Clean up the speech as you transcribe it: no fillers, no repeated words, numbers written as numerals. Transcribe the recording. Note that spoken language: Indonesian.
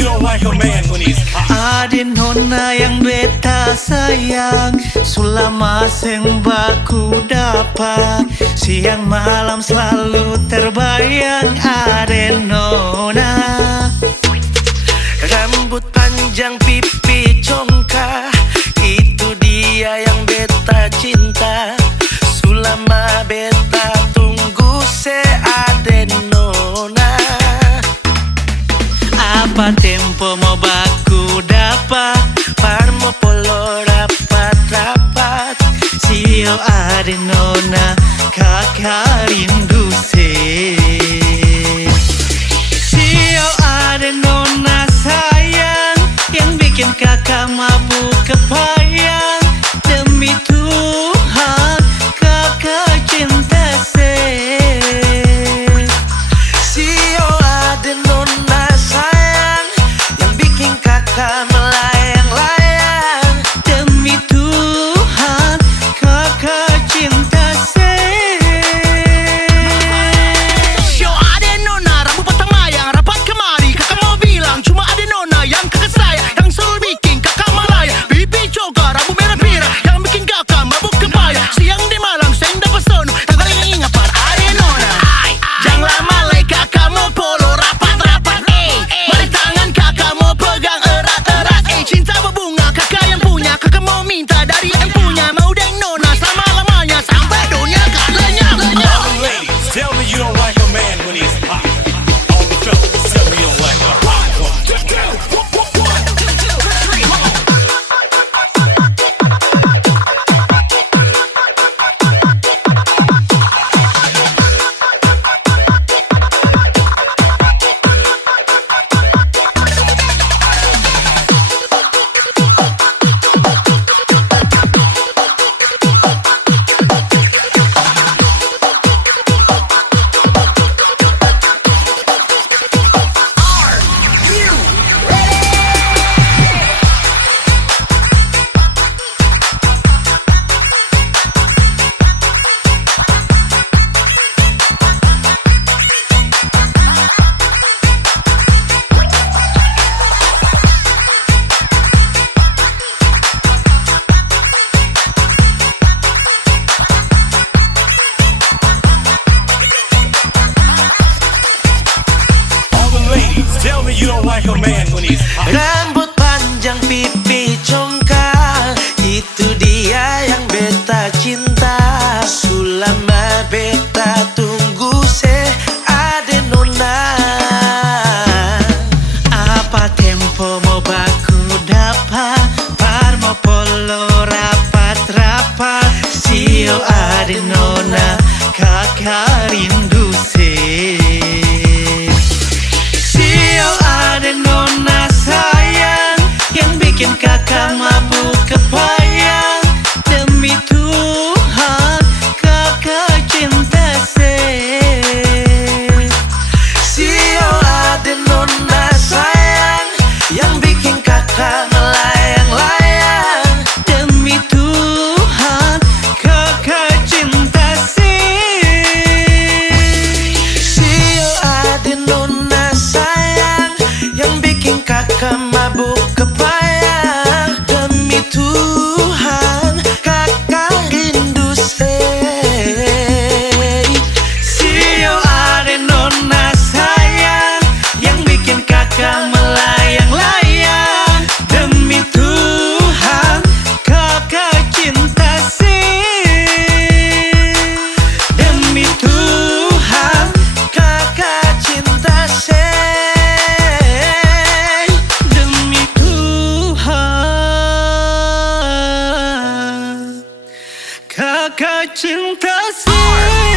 you don't like a man when he's hot. Ada nona yang beta sayang, selama baku dapat, siang malam selalu terbayang. Ada nona rambut panjang pipi congkak, itu dia yang beta cinta. Selama beta tunggu ada nona. Apa tempo mau baku dapat, parmo polo rapat-rapat. Sio ada nona, kakak rindu se. Sio ada nona sayang, yang bikin kakak mabuk kepayang. Demi Tuhan kakak cinta se. Sio ada nona sayang, yang bikin kakak melayang-layang. Demi Tuhan kakak cinta se. Sio ada nona, rambut patang mayang, rapat kemari. Kakak mau bilang cuma ada nona yang kakak sayang, yang selalu bikin kakak malaya. Pipi coga, rambut merah pirang, yang bikin kakak mabuk kepayang. Siang di malam saya dapat sono, tak paling ingat par ada nona. Jangan lama lagi kakak mau polo rapat-rapat. Mari tangan kakak mau pegang erat-erat. Cinta berbunga kakak yang punya, kakak mau minta dari yang punya. Mau deng nona selama-lamanya sampai dunia kan lenyap-lenyap. All the ladies, tell me you don't like a man when he's hot. All the fellas, tell me you don't like a hot one. Tell me you don't like a man when he's hot. Rambut panjang pipi congkak, itu dia yang beta cinta. Selama beta tunggu ada nona. Apa tempo mau baku dapat, parmo polo rapat-rapat. Sio ada nona, kakak rindu se. Ada nona sayang, yang bikin kakak mabuk kepayang. Demi Tuhan kakak cinta se. Sio ada nona sayang, yang bikin kakak melayang-layang. Demi Tuhan kakak cinta se. Sio ada nona sayang, yang bikin kakak mabuk kepayang. Demi Tuhan kakak rindu se. Sio ada nona sayang, yang bikin kakak melayang-layang. Demi Tuhan kakak cinta se. Demi Tuhan kakak cinta se. Demi Tuhan kakak cinta se.